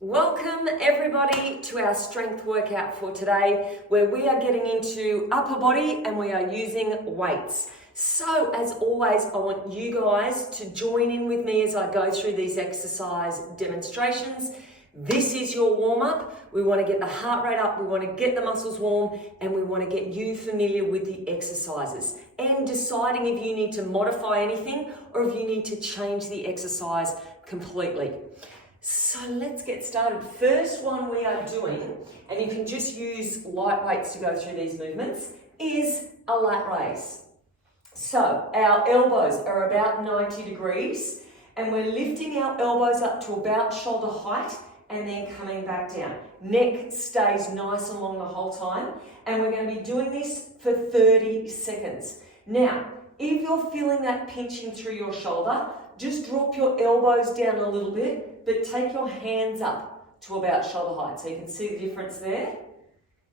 Welcome everybody to our strength workout for today, where we are getting into upper body and we are using weights. So as always, I want you guys to join in with me as I go through these exercise demonstrations. This is your warm-up. We want to get the heart rate up, we want to get the muscles warm, and we want to get you familiar with the exercises and deciding if you need to modify anything or if you need to change the exercise completely. So let's get started. First one we are doing, and you can just use light weights to go through these movements, is a lat raise. So our elbows are about 90 degrees and we're lifting our elbows up to about shoulder height and then coming back down. Neck stays nice and long the whole time, and we're going to be doing this for 30 seconds. Now, if you're feeling that pinching through your shoulder, just drop your elbows down a little bit, but take your hands up to about shoulder height. So you can see the difference there.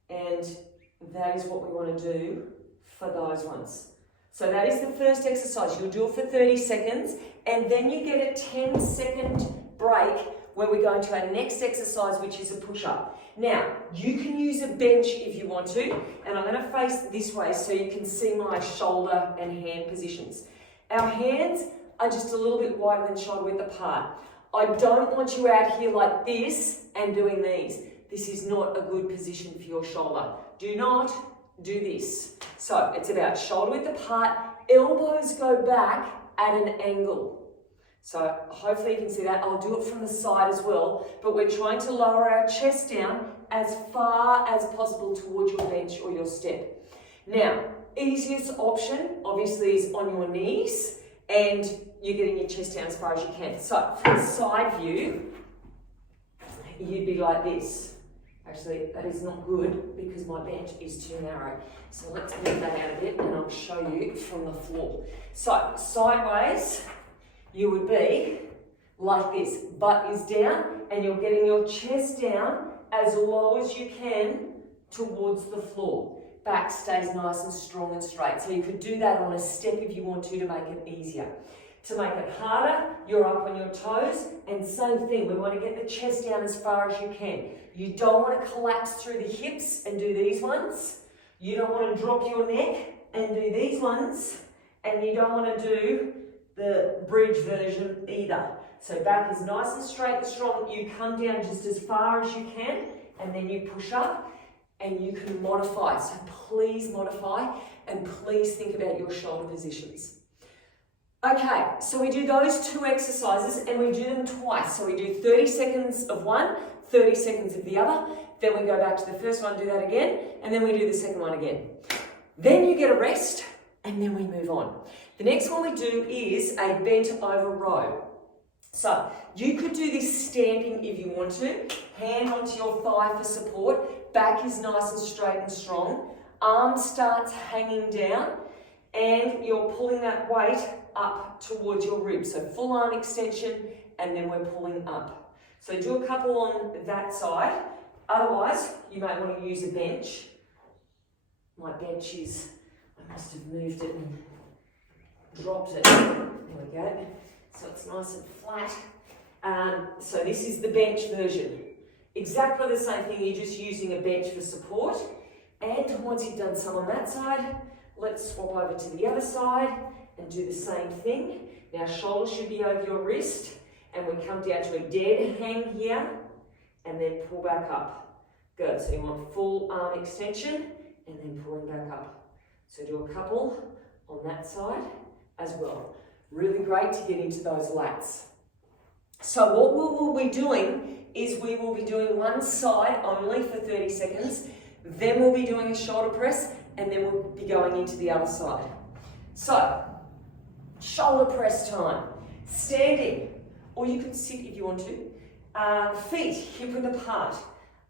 And that is what we want to do for those ones. So that is the first exercise. You'll do it for 30 seconds, and then you get a 10-second break where we go into our next exercise, which is a push-up. Now, you can use a bench if you want to, and I'm going to face this way so you can see my shoulder and hand positions. Our hands are just a little bit wider than shoulder width apart. I don't want you out here like this and doing these. This is not a good position for your shoulder. Do not do this. So it's about shoulder width apart, elbows go back at an angle. So hopefully you can see that. I'll do it from the side as well, but we're trying to lower our chest down as far as possible towards your bench or your step. Now, easiest option obviously is on your knees, and you're getting your chest down as far as you can. So from side view, you'd be like this. Actually, that is not good because my bench is too narrow. So let's move that out a bit and I'll show you from the floor. So sideways, you would be like this. Butt is down and you're getting your chest down as low as you can towards the floor. Back stays nice and strong and straight. So you could do that on a step if you want to make it easier. To make it harder, you're up on your toes, and same thing, we want to get the chest down as far as you can. You don't want to collapse through the hips and do these ones. You don't want to drop your neck and do these ones, and you don't want to do the bridge version either. So back is nice and straight and strong. You come down just as far as you can, and then you push up. And you can modify, so please modify and please think about your shoulder positions. Okay, so we do those two exercises and we do them twice. So we do 30 seconds of one, 30 seconds of the other, then we go back to the first one, do that again, and then we do the second one again. Then you get a rest and then we move on. The next one we do is a bent over row. So you could do this standing if you want to, hand onto your thigh for support, back is nice and straight and strong, arm starts hanging down, and you're pulling that weight up towards your ribs. So full arm extension, and then we're pulling up. So do a couple on that side. Otherwise, you might want to use a bench. My bench is, I must have moved it and dropped it. There we go. So it's nice and flat. So this is the bench version. Exactly the same thing, you're just using a bench for support. And once you've done some on that side, let's swap over to the other side and do the same thing. Now shoulder should be over your wrist, and we come down to a dead hang here, and then pull back up. Good, so you want full arm extension, and then pulling back up. So do a couple on that side as well. Really great to get into those lats. So what we will be doing is we will be doing one side only for 30 seconds, then we'll be doing a shoulder press, and then we'll be going into the other side. So, shoulder press time. Standing, or you can sit if you want to. Feet hip width apart.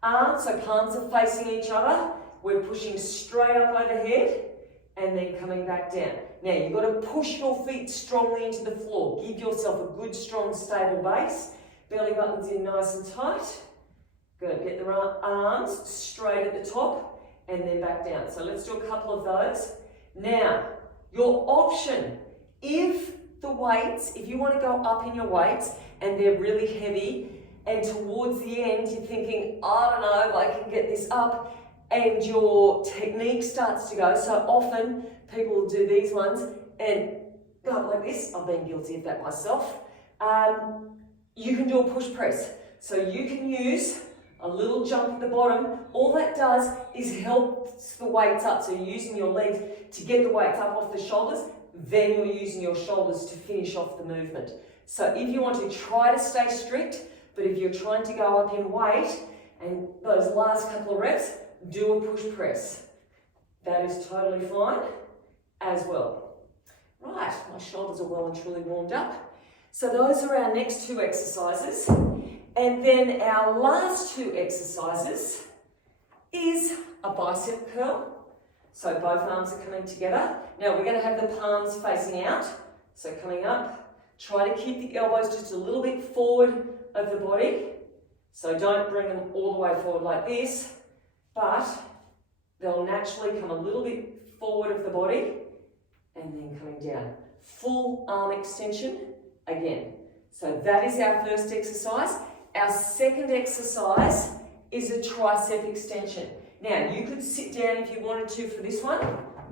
Arms, so palms are facing each other. We're pushing straight up overhead, and then coming back down. Now you've got to push your feet strongly into the floor. Give yourself a good, strong, stable base. Belly buttons in nice and tight. Good, get the arms straight at the top and then back down. So let's do a couple of those. Now, your option, if the weights, if you want to go up in your weights and they're really heavy, and towards the end you're thinking, I don't know if I can get this up, and your technique starts to go. So often people will do these ones and go like this. I've been guilty of that myself. You can do a push press. So you can use a little jump at the bottom. All that does is helps the weights up. So you're using your legs to get the weights up off the shoulders, then you're using your shoulders to finish off the movement. So if you want to try to stay strict, but if you're trying to go up in weight, and those last couple of reps, do a push press. That is totally fine as well. Right, my shoulders are well and truly warmed up. So those are our next two exercises. And then our last two exercises is a bicep curl. So both arms are coming together. Now we're going to have the palms facing out. So coming up, try to keep the elbows just a little bit forward of the body. So don't bring them all the way forward like this, but they'll naturally come a little bit forward of the body and then coming down. Full arm extension again. So that is our first exercise. Our second exercise is a tricep extension. Now you could sit down if you wanted to for this one,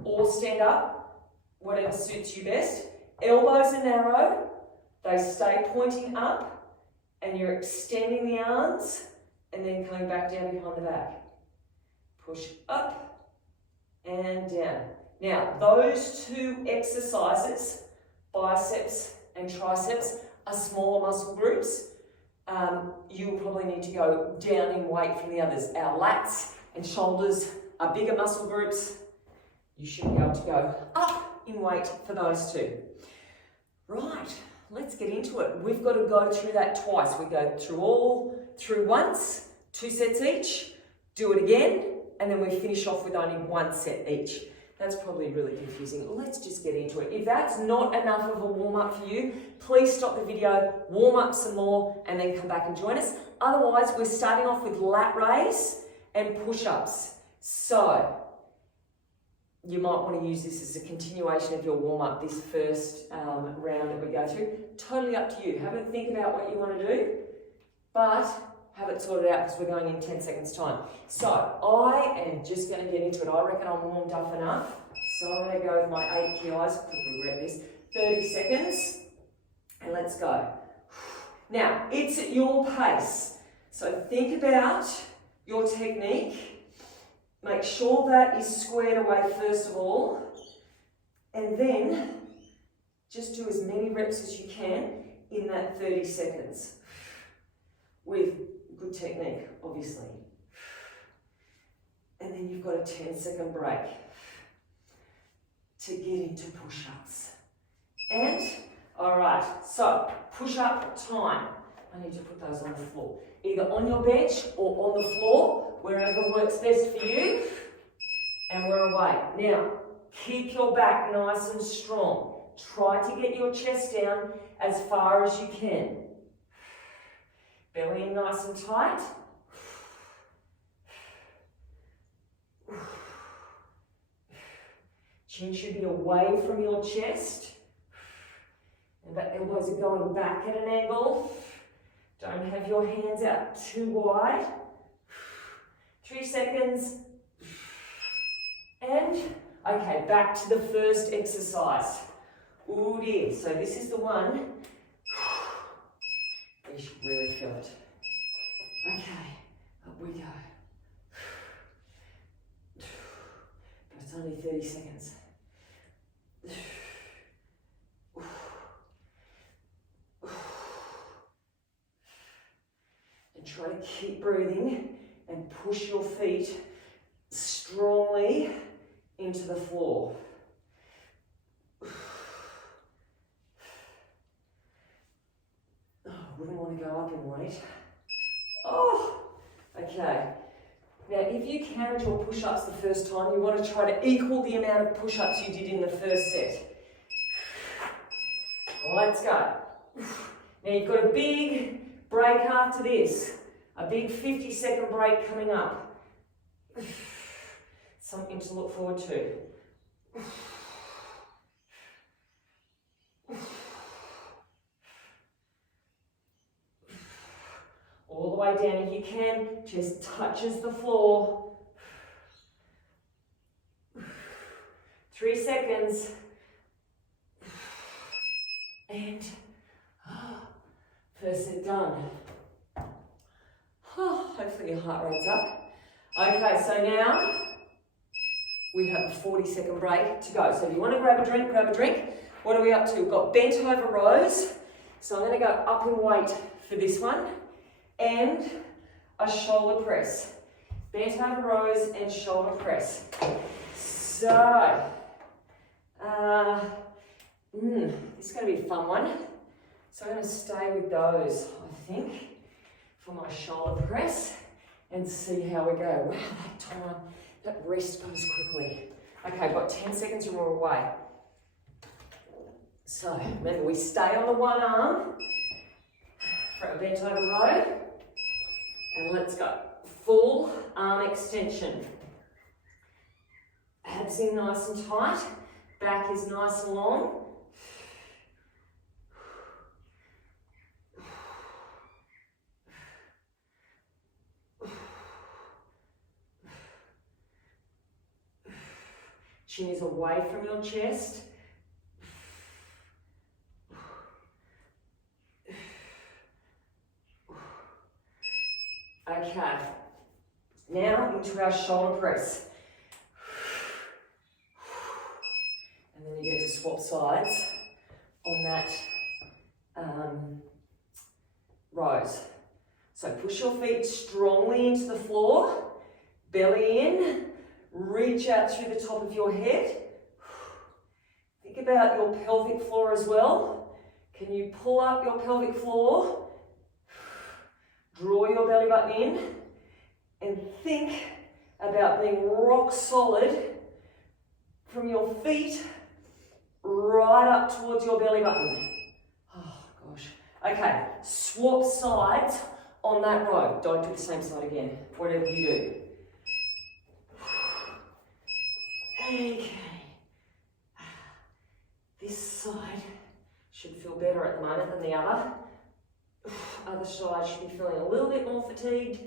or stand up, whatever suits you best. Elbows are narrow, they stay pointing up, and you're extending the arms and then coming back down behind the back. Push up and down. Now, those two exercises, biceps and triceps, are smaller muscle groups. You will probably need to go down in weight from the others. Our lats and shoulders are bigger muscle groups. You should be able to go up in weight for those two. Right, let's get into it. We've got to go through that twice. We go through once, 2 sets each, do it again, and then we finish off with only 1 set each. That's probably really confusing. Let's just get into it. If that's not enough of a warm-up for you, please stop the video, warm up some more, and then come back and join us. Otherwise, we're starting off with lat raise and push-ups. So, you might want to use this as a continuation of your warm-up, this first round that we go through. Totally up to you. Have a think about what you want to do, but have it sorted out because we're going in 10 seconds time. So I am just going to get into it. I reckon I'm warmed up enough. So I'm going to go with my 8 kilos. Could regret this. 30 seconds. And let's go. Now, it's at your pace. So think about your technique. Make sure that is squared away first of all. And then just do as many reps as you can in that 30 seconds. With good technique, obviously. And then you've got a 10-second break to get into push-ups. And, all right, so push-up time. I need to put those on the floor. Either on your bench or on the floor, wherever works best for you. And we're away. Now, keep your back nice and strong. Try to get your chest down as far as you can. Belly in nice and tight. Chin should be away from your chest. And the elbows are going back at an angle. Don't have your hands out too wide. 3 seconds. And, okay, back to the first exercise. Ooh dear. So this is the one. You should really feel it. Okay, up we go. But it's only 30 seconds. And try to keep breathing and push your feet strongly into the floor. Wouldn't want to go up in weight. Oh, okay. Now, if you counted your push-ups the first time, you want to try to equal the amount of push-ups you did in the first set. Let's go. Now, you've got a big break after this. A big 50-second break coming up. Something to look forward to. way down if you can. Chest touches the floor. 3 seconds. And first set done. Hopefully your heart rate's up. Okay, so now we have a 40-second break to go. So if you want to grab a drink, grab a drink. What are we up to? We've got bent over rows. So I'm going to go up in weight for this one. And a shoulder press. Bent over rows and shoulder press. So, this is going to be a fun one. So I'm going to stay with those, I think, for my shoulder press and see how we go. Wow, that time, that rest goes quickly. Okay, I've got 10 seconds and we're away. So remember, we stay on the one arm for a bent over row. And let's go. Full arm extension. Abs in nice and tight. Back is nice and long. Chin is away from your chest. Okay, now into our shoulder press. And then you get to swap sides on that rows. So push your feet strongly into the floor, belly in, reach out through the top of your head. Think about your pelvic floor as well. Can you pull up your pelvic floor? Draw your belly button in and think about being rock solid from your feet right up towards your belly button. Oh gosh. Okay, swap sides on that row. Don't do the same side again, whatever you do. Okay. This side should feel better at the moment than the other. Other side should be feeling a little bit more fatigued.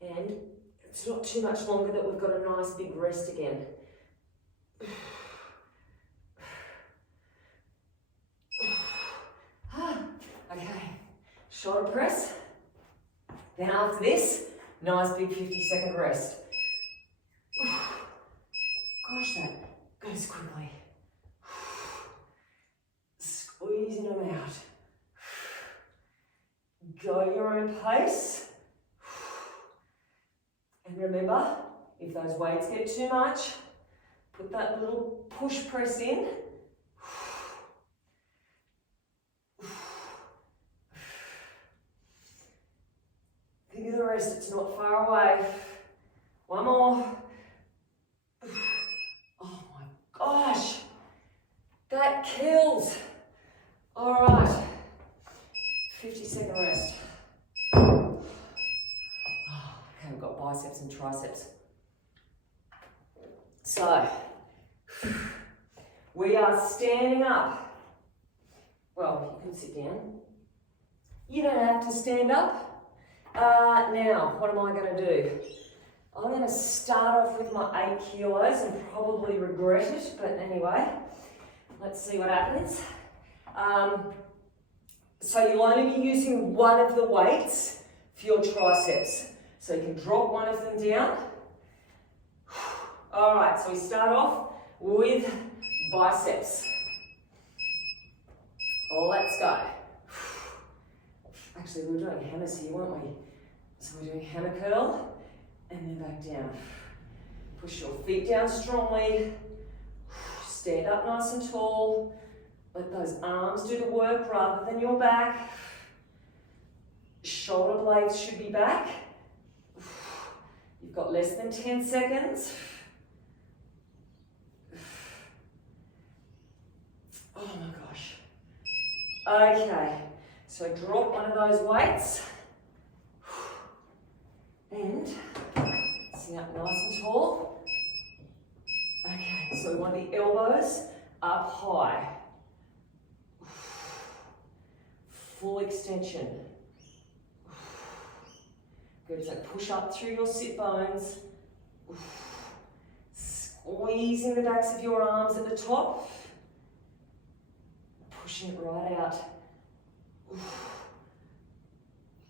And it's not too much longer that we've got a nice big rest again. Okay, shoulder press. Then after this, nice big 50-second rest. Gosh, that goes quickly. Squeezing them out. Go your own pace. And remember, if those weights get too much, put that little push press in. Think of the rest, it's not far away. One more. Oh my gosh, that kills. All right, 50-second rest. Okay, we've got biceps and triceps. So, we are standing up. Well, you can sit down. You don't have to stand up. Now, what am I going to do? I'm going to start off with my 8 kilos and probably regret it, but anyway, let's see what happens. So you'll only be using one of the weights for your triceps. So you can drop one of them down. All right, so we start off with biceps. Let's go. Actually, we were doing hammers here, weren't we? So we're doing hammer curl and then back down. Push your feet down strongly. Stand up nice and tall. Let those arms do the work rather than your back. Shoulder blades should be back. You've got less than 10 seconds. Oh my gosh. Okay, so drop one of those weights and sit up nice and tall. Okay, so we want the elbows up high. Full extension. Good, so push up through your sit bones. Squeezing the backs of your arms at the top. Pushing it right out.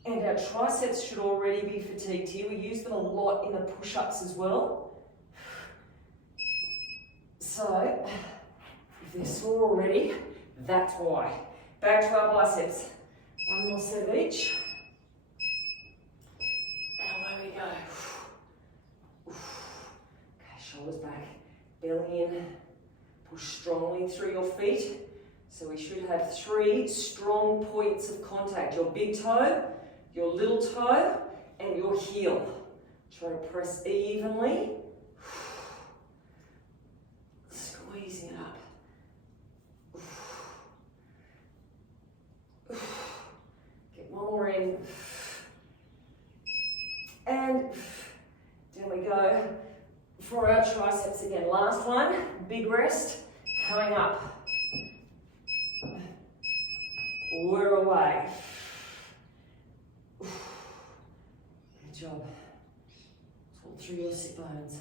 And our triceps should already be fatigued here. We use them a lot in the push-ups as well. So, if they're sore already, that's why. Back to our biceps. One more set of each. And away we go. Okay, shoulders back, belly in. Push strongly through your feet. So we should have 3 strong points of contact. Your big toe, your little toe, and your heel. Try to press evenly. Squeezing it up. Get one more in. And down we go for our triceps again. Last one, big rest, coming up. We're away. Good job. Pull through your sit bones.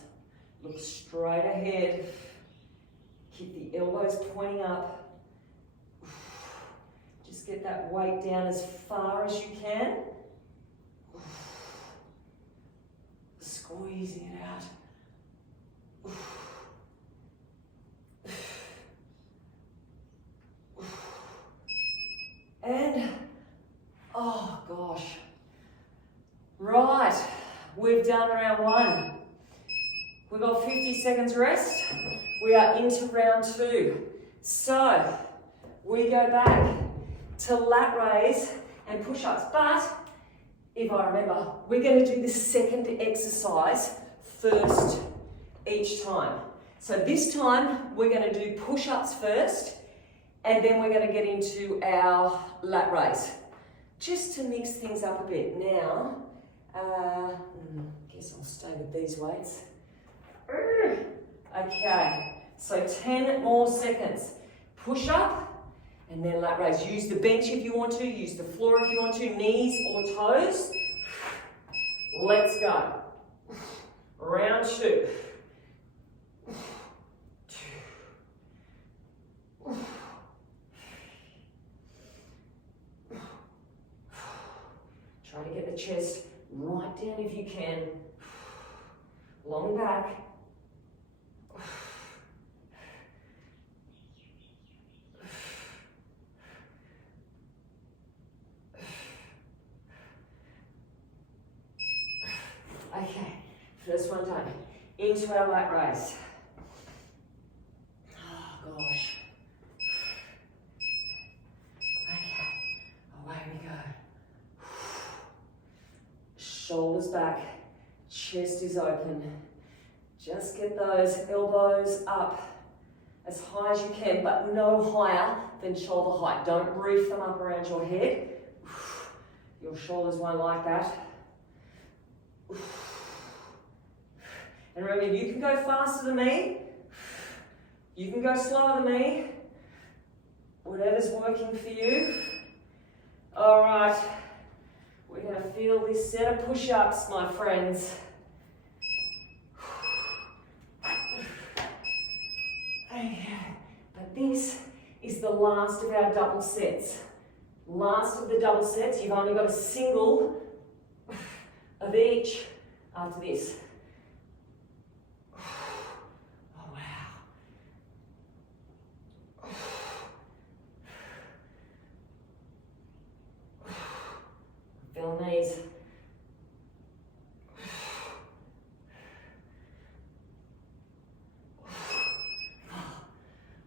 Look straight ahead. Keep the elbows pointing up. Just get that weight down as far as you can. Squeezing it out. And, oh gosh. Right, we've done round 1. We've got 50 seconds rest. We are into round 2. So, we go back to lat raise and push-ups. But, if I remember, we're going to do the second exercise first each time. So this time, we're going to do push-ups first, and then we're going to get into our lat raise, just to mix things up a bit. Now, guess I'll stay with these weights. Okay, so 10 more seconds. Push up, and then lat raise. Use the bench if you want to, use the floor if you want to, knees or toes. Let's go. Round 2. Try to get the chest right down if you can. Long back. Okay, first one done. Into our lat raise. Oh gosh. Okay, away we go. Shoulders back, chest is open. Just get those elbows up as high as you can, but no higher than shoulder height. Don't reef them up around your head. Your shoulders won't like that. And remember, you can go faster than me. You can go slower than me. Whatever's working for you. All right. We're going to feel this set of push-ups, my friends. Okay. But this is the last of our double sets. Last of the double sets. You've only got a single of each after this. Oh, wow. Feel these.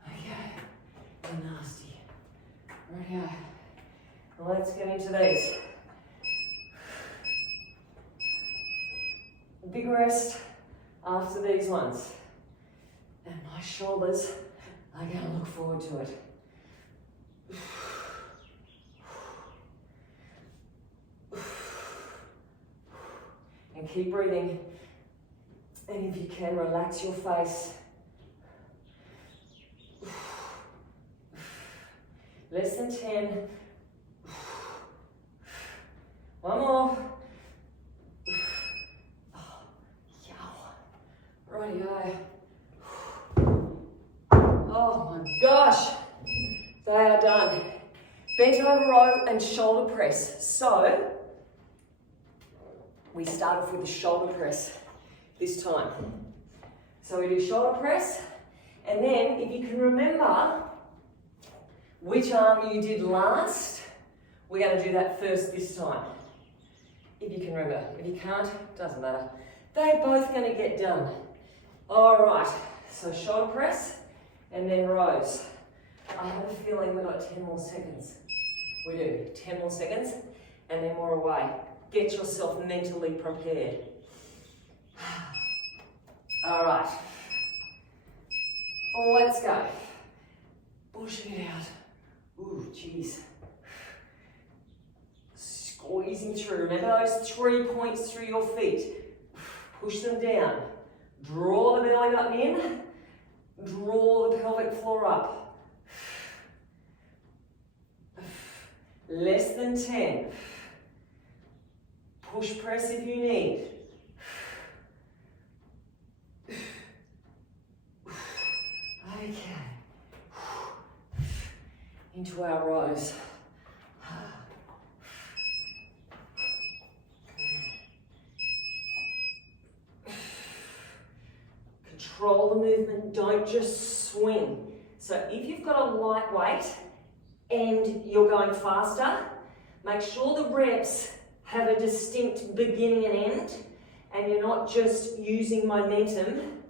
Okay, they're nasty. Righto. Let's get into these. Big rest after these ones. And my shoulders are going to look forward to it. And keep breathing. And if you can, relax your face. Less than 10. One more. Rightio. Oh my gosh, they are done. Bent over row and shoulder press. So, we start off with the shoulder press this time. So we do shoulder press, and then if you can remember which arm you did last, we're going to do that first this time. If you can remember. If you can't, doesn't matter. They're both going to get done. All right, so shoulder press and then rows. I have a feeling we've got 10 more seconds. We do, 10 more seconds and then we're away. Get yourself mentally prepared. All right, let's go. Pushing it out. Ooh, jeez. Squeezing through. Remember those 3 points through your feet. Push them down. Draw the belly button in. Draw the pelvic floor up. Less than 10. Push press if you need. Okay. Into our rows. Control the movement, don't just swing. So if you've got a light weight and you're going faster, make sure the reps have a distinct beginning and end, and you're not just using momentum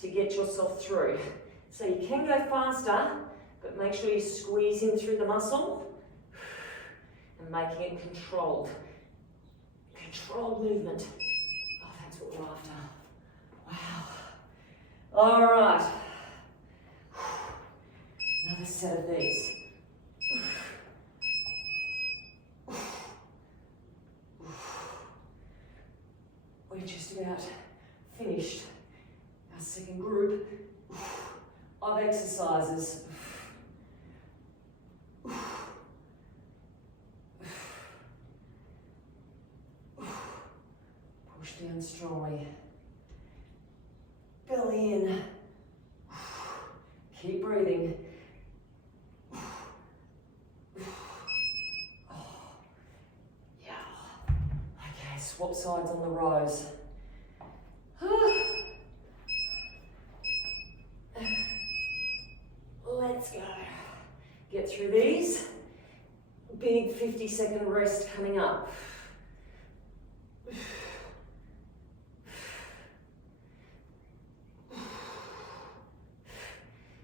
to get yourself through. So you can go faster, but make sure you're squeezing through the muscle and making it controlled. Controlled movement. Oh, that's what we're after. Wow. All right. Another set of these. We're just about finished our second group of exercises. Push down strongly. Belly in. Keep breathing. Yeah. Okay, swap sides on the rows. Let's go. Get through these. Big 50-second rest coming up.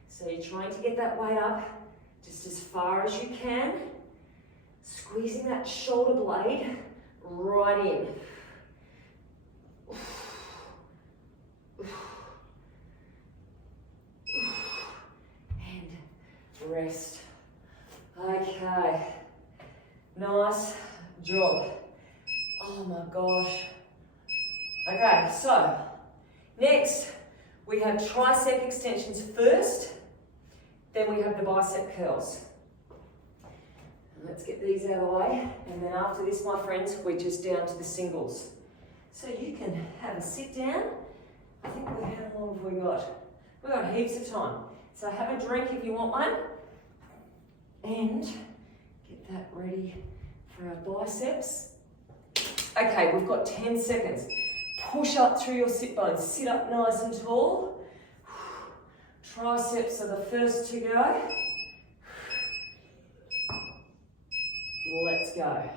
So you're trying to get that weight up just as far as you can, squeezing that shoulder blade right in. And rest. Okay, nice job. Oh my gosh. Okay, so next we have tricep extensions first. Then we have the bicep curls. Let's get these out of the way. And then after this, my friends, we're just down to the singles. So you can have a sit down. I think how long have we got? We've got heaps of time. So have a drink if you want one. And get that ready for our biceps. Okay, we've got 10 seconds. Push up through your sit bones. Sit up nice and tall. Triceps are the first to go. Let's go.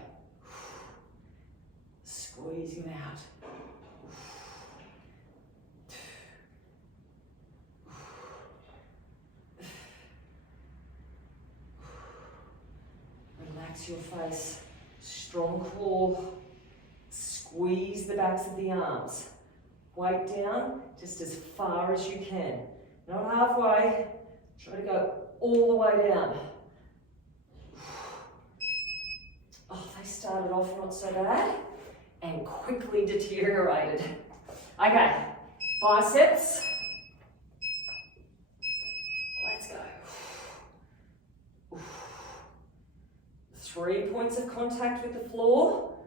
Squeeze him out. Relax your face. Strong core. Squeeze the backs of the arms. Weight down just as far as you can. Not halfway. Try to go all the way down. Oh, they started off not so bad and quickly deteriorated. Okay, biceps. Let's go. 3 points of contact with the floor.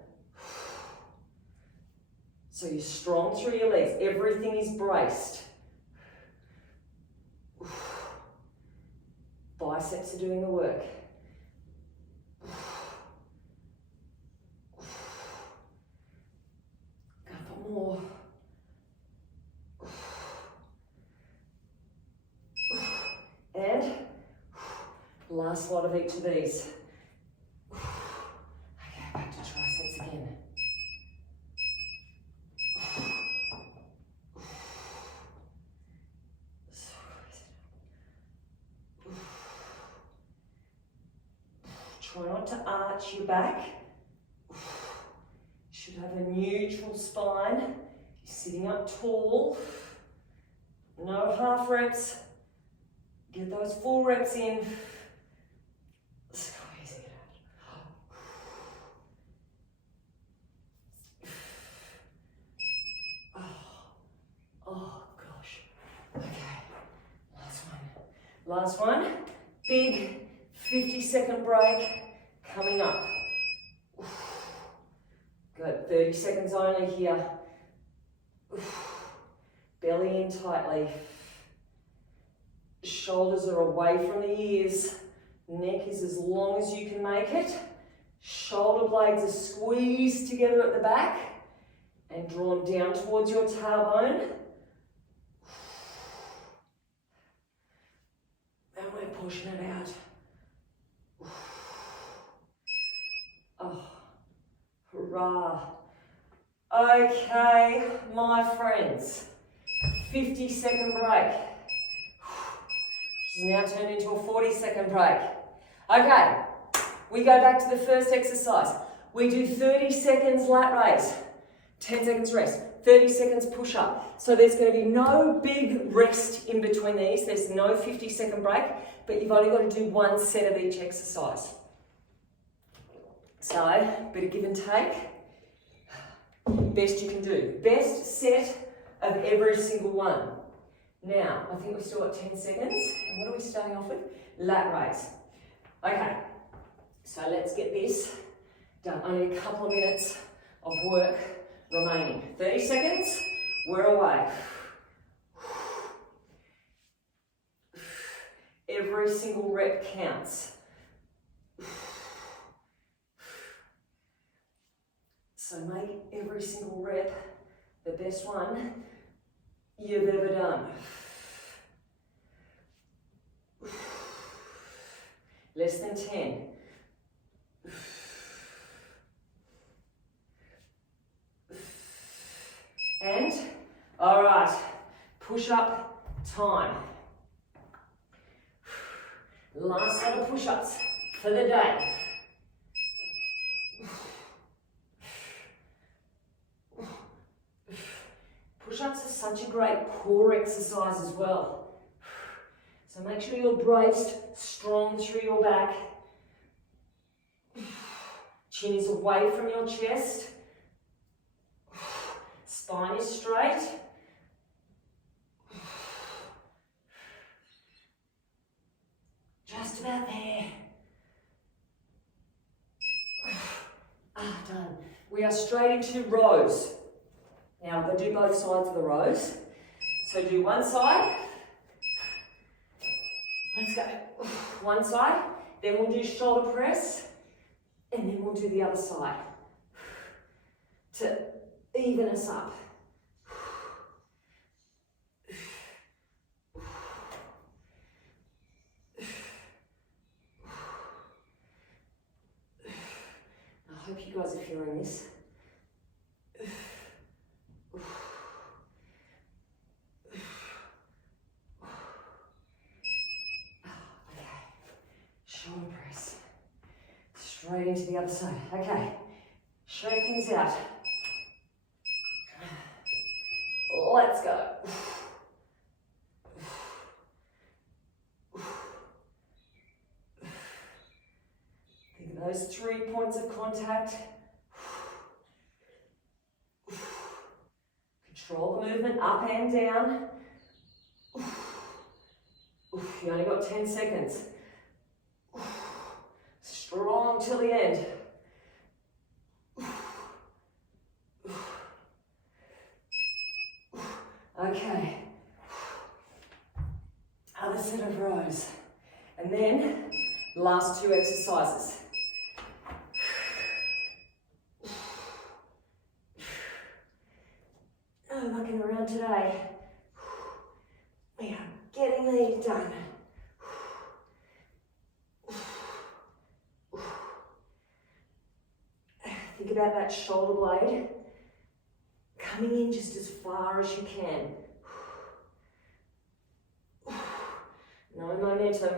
So you're strong through your legs. Everything is braced. Biceps are doing the work. Couple more. And last lot of each of these. Okay, back to triceps again. Try not to arch your back. You should have a neutral spine. You're sitting up tall. No half reps. Get those full reps in. Squeeze it out. Oh gosh. Okay. Last one. Big 50-second break coming up. Good. 30 seconds only here. Belly in tightly. Shoulders are away from the ears. Neck is as long as you can make it. Shoulder blades are squeezed together at the back and drawn down towards your tailbone. And we're pushing it out. Oh, hurrah. Okay, my friends, 50-second break. Which is now turned into a 40-second break. Okay, we go back to the first exercise. We do 30 seconds lat raise, 10 seconds rest, 30 seconds push up. So there's going to be no big rest in between these. There's no 50-second break, but you've only got to do one set of each exercise. So, bit of give and take. Best you can do. Best set of every single one. Now, I think we've still got 10 seconds. And what are we starting off with? Lat raise. Okay, so let's get this done. Only a couple of minutes of work remaining. 30 seconds, we're away. Every single rep counts. So make every single rep the best one you've ever done. Less than 10. And, all right, push up time. Last set of push-ups for the day. Push-ups are such a great core exercise as well. So make sure you're braced, strong through your back. Chin is away from your chest. Spine is straight. Just about there. Done. We are straight into rows. Now I'm going to do both sides of the rows. So do one side. Let's go. One side. Then we'll do shoulder press. And then we'll do the other side. To even us up. I hope you guys are feeling this. Shoulder press. Straight into the other side. Okay. Shake things out. Let's go. Think of those 3 points of contact. Control the movement up and down. You only got 10 seconds. Strong till the end. Okay. Other set of rows. And then, last two exercises. Oh, mucking around today. We are getting these done. Think about that shoulder blade coming in just as far as you can. No momentum.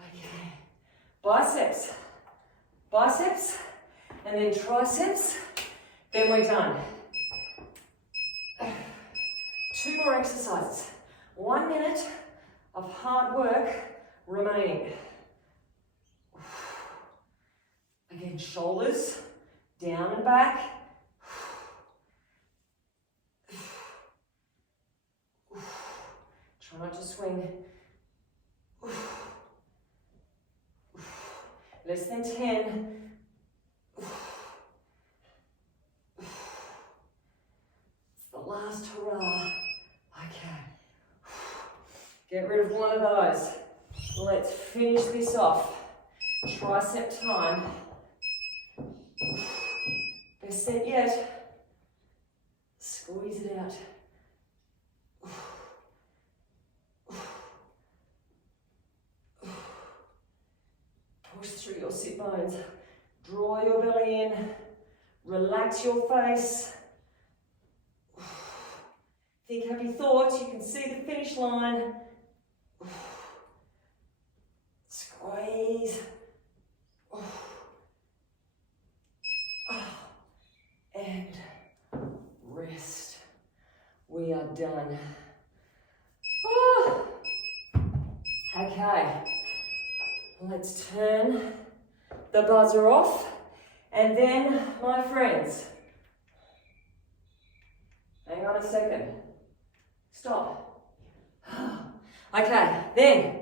Okay. Biceps. Biceps. And then triceps. Then we're done. 2 more exercises. 1 minute of hard work remaining. Again, shoulders down and back. Try not to swing. Less than 10. It's the last hurrah. Okay. Get rid of one of those. Let's finish this off. Tricep time. Best set yet. Squeeze it out. Push through your sit bones. Draw your belly in. Relax your face. Think happy thoughts. You can see the finish line. Squeeze. And rest. We are done. Okay. Let's turn the buzzer off. And then, my friends, hang on a second. Stop. Okay, then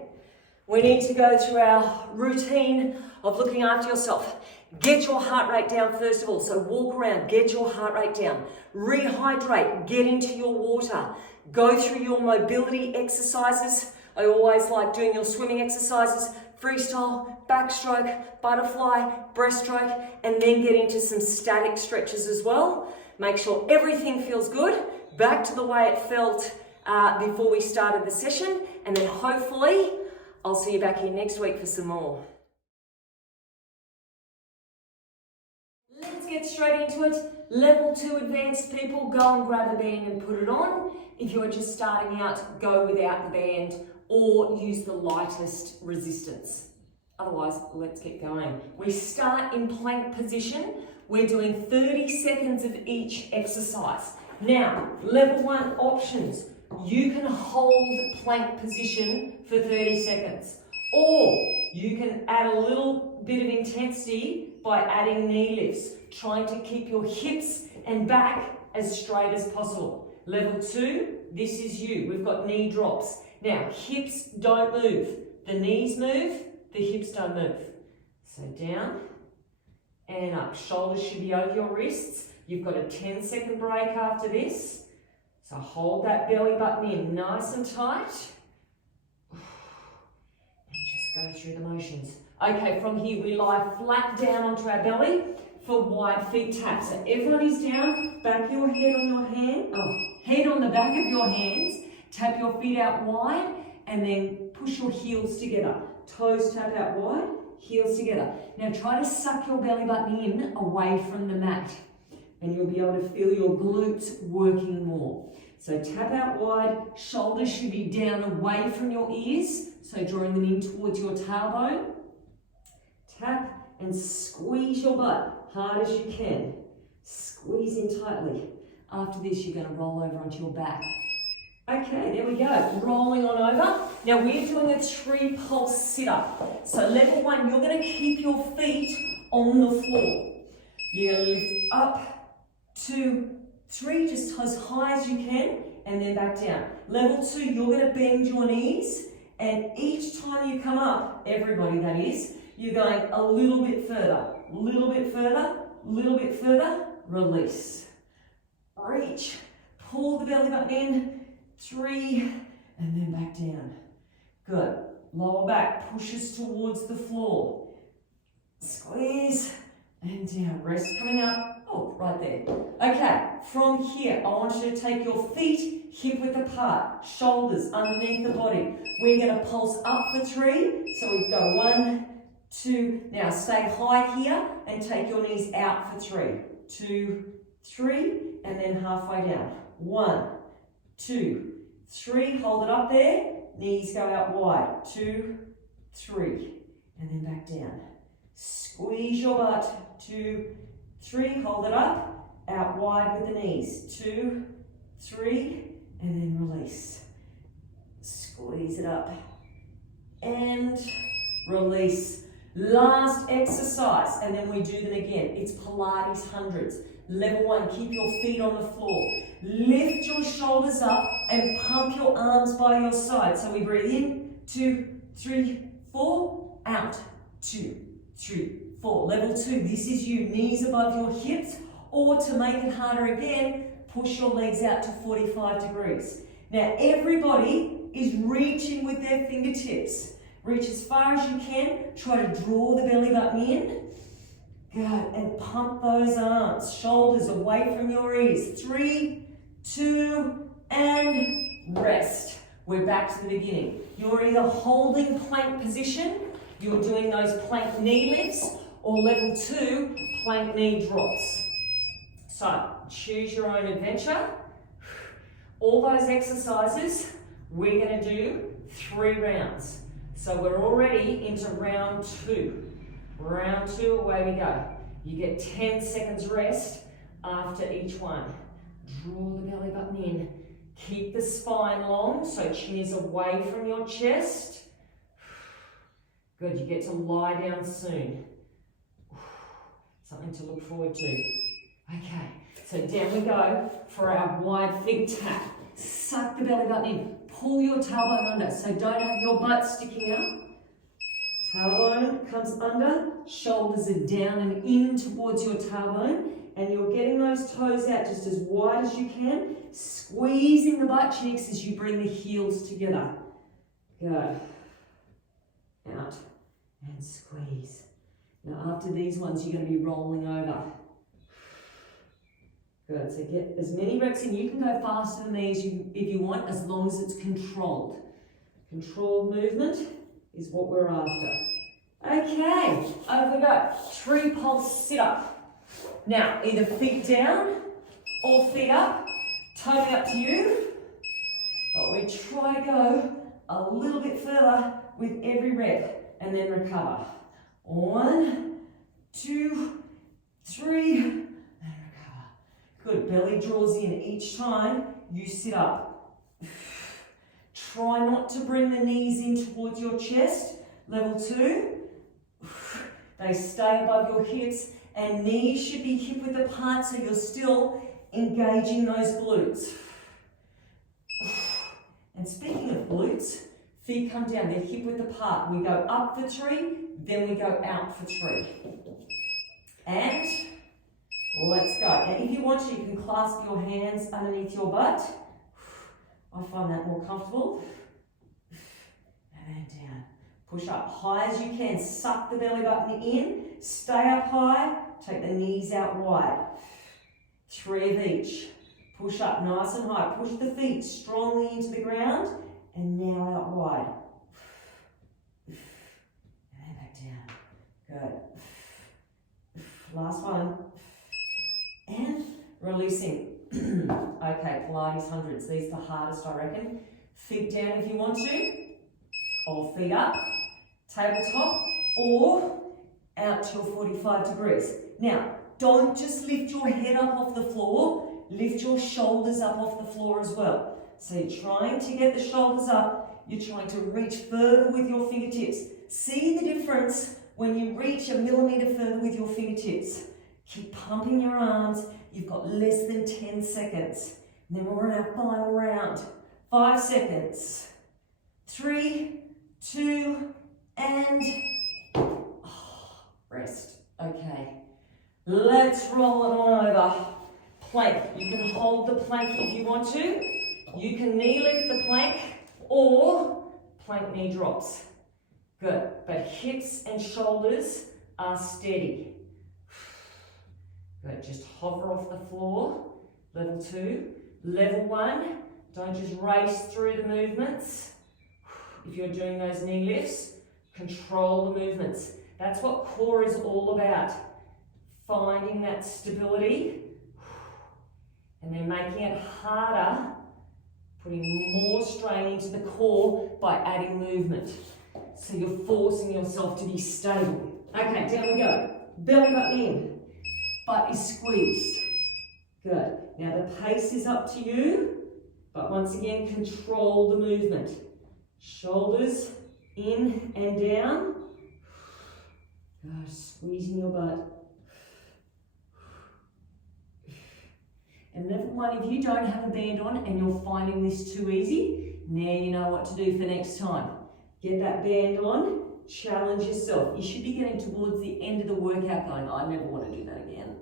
we need to go through our routine of looking after yourself. Get your heart rate down first of all. So walk around, get your heart rate down. Rehydrate, get into your water. Go through your mobility exercises. I always like doing your swimming exercises, freestyle, backstroke, butterfly, breaststroke, and then get into some static stretches as well. Make sure everything feels good, back to the way it felt before we started the session, and then hopefully I'll see you back here next week for some more. Let's get straight into it. Level 2 advanced people, go and grab a band and put it on. If you're just starting out, go without the band or use the lightest resistance. Otherwise, let's get going. We start in plank position. We're doing 30 seconds of each exercise. Now, level 1 options. You can hold plank position for 30 seconds. Or you can add a little bit of intensity by adding knee lifts, trying to keep your hips and back as straight as possible. Level 2, this is you. We've got knee drops. Now, hips don't move. The knees move, the hips don't move. So down and up. Shoulders should be over your wrists. You've got a 10-second break after this. So hold that belly button in nice and tight. And just go through the motions. Okay, from here we lie flat down onto our belly for wide feet taps. So everybody's down, back your head on your hand, head on the back of your hands, tap your feet out wide, and then push your heels together. Toes tap out wide, heels together. Now try to suck your belly button in away from the mat, and you'll be able to feel your glutes working more. So tap out wide, shoulders should be down away from your ears, so drawing them in towards your tailbone. Tap and squeeze your butt hard as you can. Squeeze in tightly. After this, you're going to roll over onto your back. Okay, there we go. Rolling on over. Now we're doing a 3-pulse sit-up. So level 1, you're going to keep your feet on the floor. You're going to lift up, 2, 3, just as high as you can, and then back down. Level 2, you're going to bend your knees And each time you come up, everybody that is, you're going a little bit further, release. Reach, pull the belly button in, 3, and then back down. Good. Lower back pushes towards the floor. Squeeze and down. Rest coming up. Oh, right there. Okay, from here, I want you to take your feet hip width apart, shoulders underneath the body. We're going to pulse up for 3. So we go 1, 2. Now stay high here and take your knees out for 3. 2, 3, and then halfway down. 1, 2, 3. Hold it up there. Knees go out wide. 2, 3, and then back down. Squeeze your butt. 2, 3. Hold it up. Out wide with the knees. 2, 3, and then release. Squeeze it up and release. Last exercise, and then we do them again. It's Pilates hundreds. Level 1, keep your feet on the floor. Lift your shoulders up and pump your arms by your side. So we breathe in, 2, 3, 4, out, 2, 3, 4. Level 2, this is you, knees above your hips, or to make it harder again, push your legs out to 45 degrees. Now everybody is reaching with their fingertips. Reach as far as you can. Try to draw the belly button in. Good. And pump those arms. Shoulders away from your ears. 3, 2, and rest. We're back to the beginning. You're either holding plank position, you're doing those plank knee lifts, or level 2, plank knee drops. So, choose your own adventure. All those exercises, we're going to do 3 rounds. So we're already into round 2. Round 2, away we go. You get 10 seconds rest after each one. Draw the belly button in. Keep the spine long, so chin is away from your chest. Good, you get to lie down soon. Something to look forward to. Okay, so down we go for our wide fig tap. Suck the belly button in. Pull your tailbone under, so don't have your butt sticking out. Tailbone comes under, shoulders are down and in towards your tailbone, and you're getting those toes out just as wide as you can, squeezing the butt cheeks as you bring the heels together. Go. Out and squeeze. Now after these ones, you're going to be rolling over. Good, so get as many reps in. You can go faster than these if you want, as long as it's controlled. Controlled movement is what we're after. Okay, over we go. 3 pulse sit up. Now, either feet down or feet up, totally up to you. But we try to go a little bit further with every rep and then recover. 1, 2, 3, and recover. Good, belly draws in each time you sit up. Try not to bring the knees in towards your chest. Level 2, they stay above your hips, and knees should be hip width apart so you're still engaging those glutes. And speaking of glutes, feet come down, they're hip width apart. We go up for 3, then we go out for 3. And let's go. Now if you want to, you can clasp your hands underneath your butt. I find that more comfortable. And then down. Push up high as you can. Suck the belly button in. Stay up high. Take the knees out wide. 3 of each. Push up nice and high. Push the feet strongly into the ground. And now out wide. And then back down. Good. Last one. And releasing. Okay, Pilates hundreds. These are the hardest, I reckon. Feet down if you want to, or feet up, tabletop, or out till 45 degrees. Now, don't just lift your head up off the floor, lift your shoulders up off the floor as well. So you're trying to get the shoulders up, you're trying to reach further with your fingertips. See the difference when you reach a millimeter further with your fingertips. Keep pumping your arms. You've got less than 10 seconds. And then we're in our final round. 5 seconds. 3, 2, and rest. Okay. Let's roll it on over. Plank. You can hold the plank if you want to. You can knee lift the plank or plank knee drops. Good. But hips and shoulders are steady. Good. Just hover off the floor. Level 2. Level 1. Don't just race through the movements. If you're doing those knee lifts, control the movements. That's what core is all about. Finding that stability and then making it harder, putting more strain into the core by adding movement. So you're forcing yourself to be stable. Okay, down we go. Belly button in. Butt is squeezed. Good. Now the pace is up to you, but once again, control the movement. Shoulders in and down. Good. Squeezing your butt. And level 1, if you don't have a band on and you're finding this too easy, now you know what to do for next time. Get that band on, challenge yourself. You should be getting towards the end of the workout going, I never want to do that again.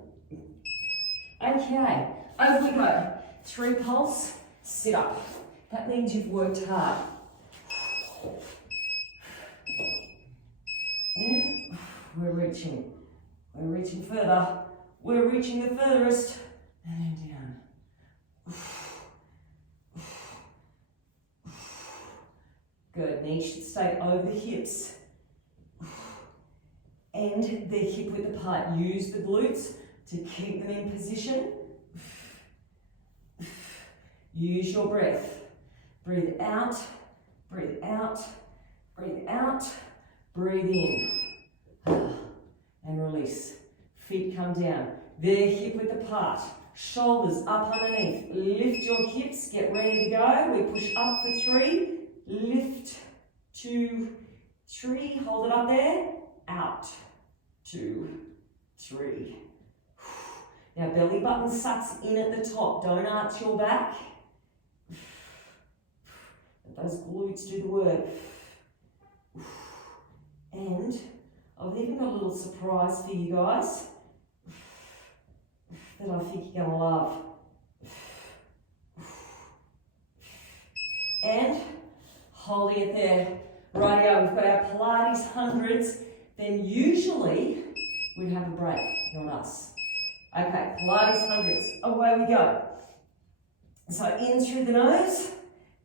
Okay, over we go. 3 pulse, sit up. That means you've worked hard. And we're reaching further. We're reaching the furthest. And down. Good. Knees should stay over the hips. And they're hip width apart. Use the glutes to keep them in position. Use your breath. Breathe out, breathe out, breathe out, breathe in. And release. Feet come down. They're hip width apart. Shoulders up underneath. Lift your hips. Get ready to go. We push up for 3. Lift, 2, 3. Hold it up there. Out, 2, 3. Now belly button sucks in at the top. Don't arch your back. Let those glutes do the work. And I've even got a little surprise for you guys that I think you're going to love. And holding it there. Rightio, we've got our Pilates hundreds. Then usually we'd have a break, not us. Okay, Pilates hundreds. Away we go. So in through the nose,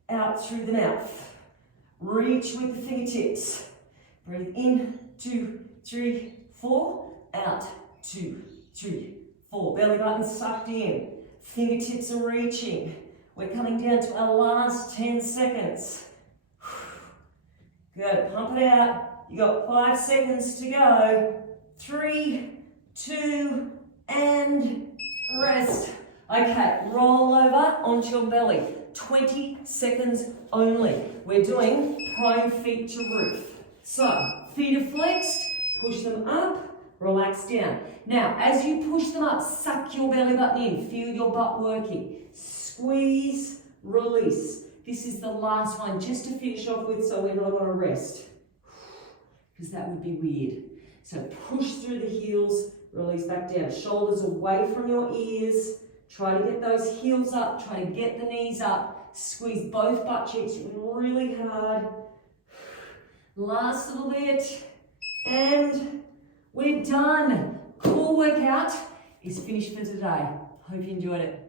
out through the mouth. Reach with the fingertips. Breathe in, 2, 3, 4. Out, 2, 3, 4. Belly button sucked in. Fingertips are reaching. We're coming down to our last 10 seconds. Good, pump it out. You got 5 seconds to go. 3, 2, and rest. Okay, roll over onto your belly. 20 seconds only. We're doing prone feet to roof. So, feet are flexed, push them up, relax down. Now, as you push them up, suck your belly button in. Feel your butt working. Squeeze, release. This is the last one, just to finish off with, so we're not going to rest. Because that would be weird. So push through the heels, release back down. Shoulders away from your ears. Try to get those heels up. Try to get the knees up. Squeeze both butt cheeks really hard. Last little bit. And we're done. Core workout is finished for today. Hope you enjoyed it.